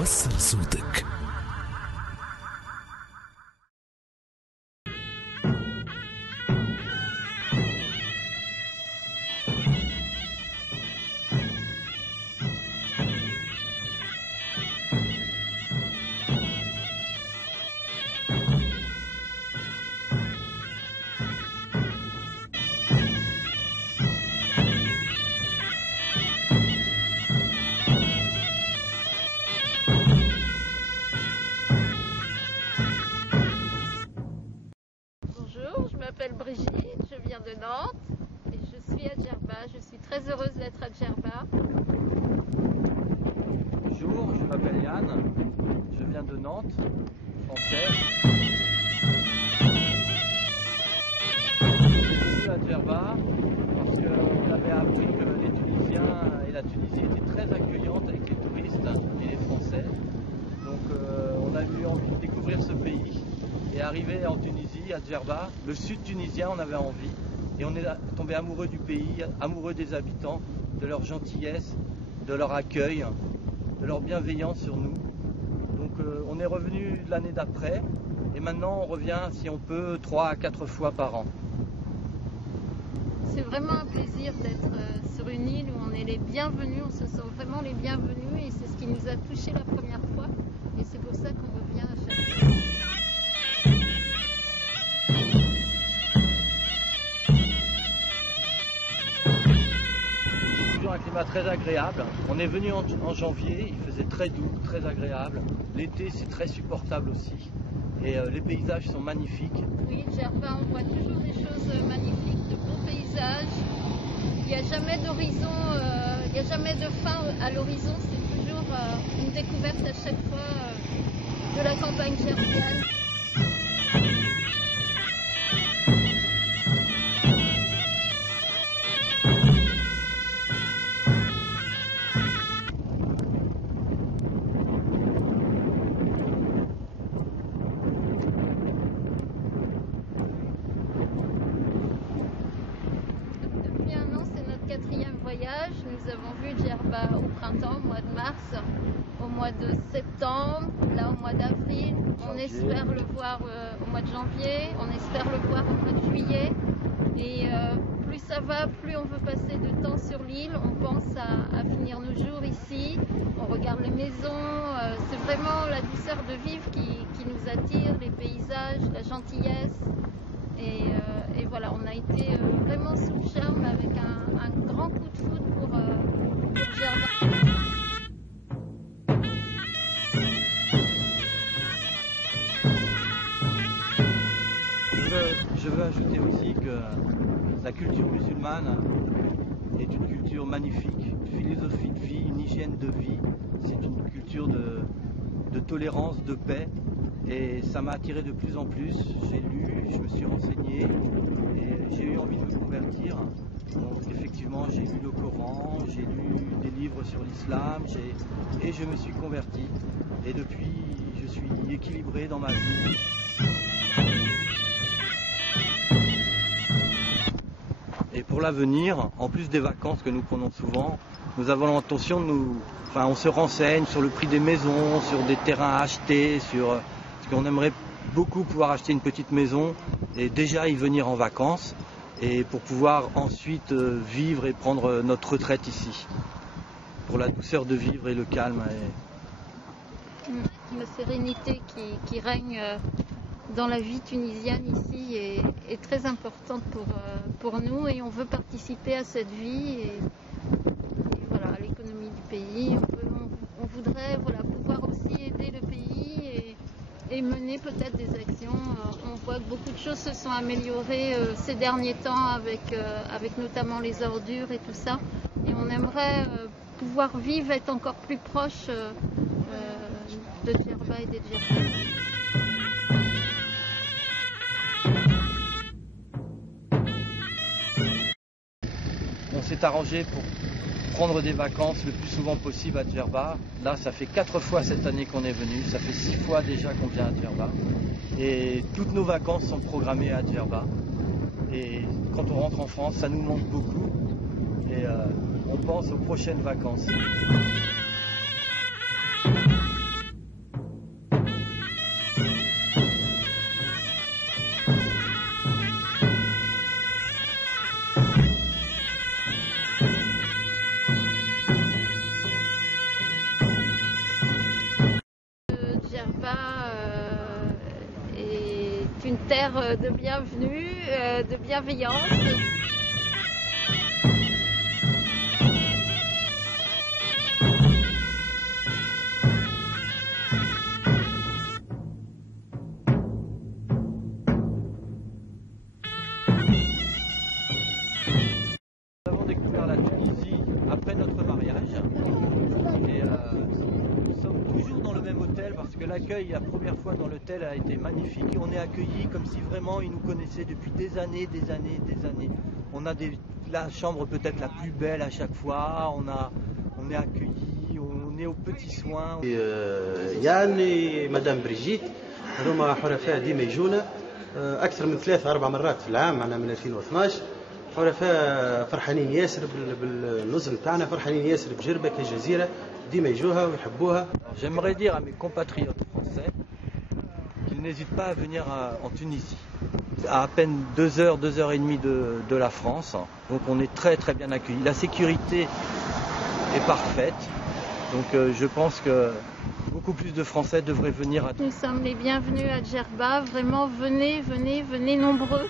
وصل صوتك. Bonjour, je m'appelle Brigitte, je viens de Nantes et je suis à Djerba. Je suis très heureuse d'être à Djerba. Bonjour, je m'appelle Yann, je viens de Nantes, français. Je suis à Djerba parce qu'on avait appris que les Tunisiens et la Tunisie étaient très accueillantes avec les touristes et les Français. Donc on a eu envie de découvrir ce pays et arrivé en Tunisie, à Djerba, le sud tunisien, on avait envie. Et on est tombé amoureux du pays, amoureux des habitants, de leur gentillesse, de leur accueil, de leur bienveillance sur nous. Donc on est revenu l'année d'après et maintenant on revient, si on peut, 3 à 4 fois par an. C'est vraiment un plaisir d'être sur une île où on est les bienvenus, on se sent vraiment les bienvenus et c'est ce qui nous a touchés la première fois et c'est pour ça qu'on revient à chaque fois. Un climat très agréable. On est venu en janvier, il faisait très doux, très agréable. L'été c'est très supportable aussi. Et les paysages sont magnifiques. Oui, Djerba, on voit toujours des choses magnifiques, de beaux paysages. Il n'y a jamais d'horizon, il n'y a jamais de fin à l'horizon. C'est toujours une découverte à chaque fois de la campagne djerbienne. Quatrième voyage, nous avons vu Djerba au printemps, au mois de mars, au mois de septembre, là au mois d'avril. On espère le voir au mois de janvier, on espère le voir au mois de juillet. Et plus ça va, plus on veut passer de temps sur l'île. On pense à finir nos jours ici. On regarde les maisons. C'est vraiment la douceur de vivre qui nous attire, les paysages, la gentillesse. Et voilà, on a été vraiment sous le charme avec un grand coup de foudre pour Djerba. Je veux ajouter aussi que la culture musulmane est une culture magnifique, une philosophie de vie, une hygiène de vie. C'est une culture de tolérance, de paix. Et ça m'a attiré de plus en plus. J'ai lu, je me suis renseigné et j'ai eu envie de me convertir. Donc effectivement, j'ai lu le Coran, j'ai lu des livres sur l'islam et je me suis converti. Et depuis, je suis équilibré dans ma vie. Et pour l'avenir, en plus des vacances que nous prenons souvent, nous avons l'intention de on se renseigne sur le prix des maisons, sur des terrains à acheter, parce qu'on aimerait beaucoup pouvoir acheter une petite maison et déjà y venir en vacances et pour pouvoir ensuite vivre et prendre notre retraite ici. Pour la douceur de vivre et le calme. La sérénité qui règne dans la vie tunisienne ici est très importante pour nous et on veut participer à cette vie et voilà, à l'économie du pays. On voudrait pouvoir aussi aider le pays et mener peut-être des actions. On voit que beaucoup de choses se sont améliorées ces derniers temps avec notamment les ordures et tout ça. Et on aimerait pouvoir vivre, être encore plus proche de Djerba et des Djerbiens. On s'est arrangé pour prendre des vacances le plus souvent possible à Djerba. Là, ça fait 4 fois cette année qu'on est venu, ça fait 6 fois déjà qu'on vient à Djerba. Et toutes nos vacances sont programmées à Djerba. Et quand on rentre en France, ça nous manque beaucoup. Et on pense aux prochaines vacances. de bienvenue, de bienveillance. Nous avons découvert la Tunisie après notre mariage et nous sommes toujours dans le même hôtel parce que l'accueil la première fois dans l'hôtel a été magnifique. On est accueillis comme si vraiment ils nous connaissaient depuis des années. On a la chambre peut-être la plus belle à chaque fois, on est accueillis, on est aux petits soins. يعني مدام بريجيت هذوما حرفاء ديما يجونا اكثر من 3-4 مرات في العام، معنا من 2012. حرفاء فرحانين ياسر بالنزل تاعنا، فرحانين ياسر بجربه كجزيره، ديما يجوها ويحبوها. J'aimerais dire à mes compatriotes français qu'ils n'hésitent pas à venir en Tunisie. À peine 2 heures, 2 heures et demie de la France, donc on est très très bien accueillis. La sécurité est parfaite, donc je pense que beaucoup plus de Français devraient venir à... Nous sommes les bienvenus à Djerba, vraiment venez nombreux.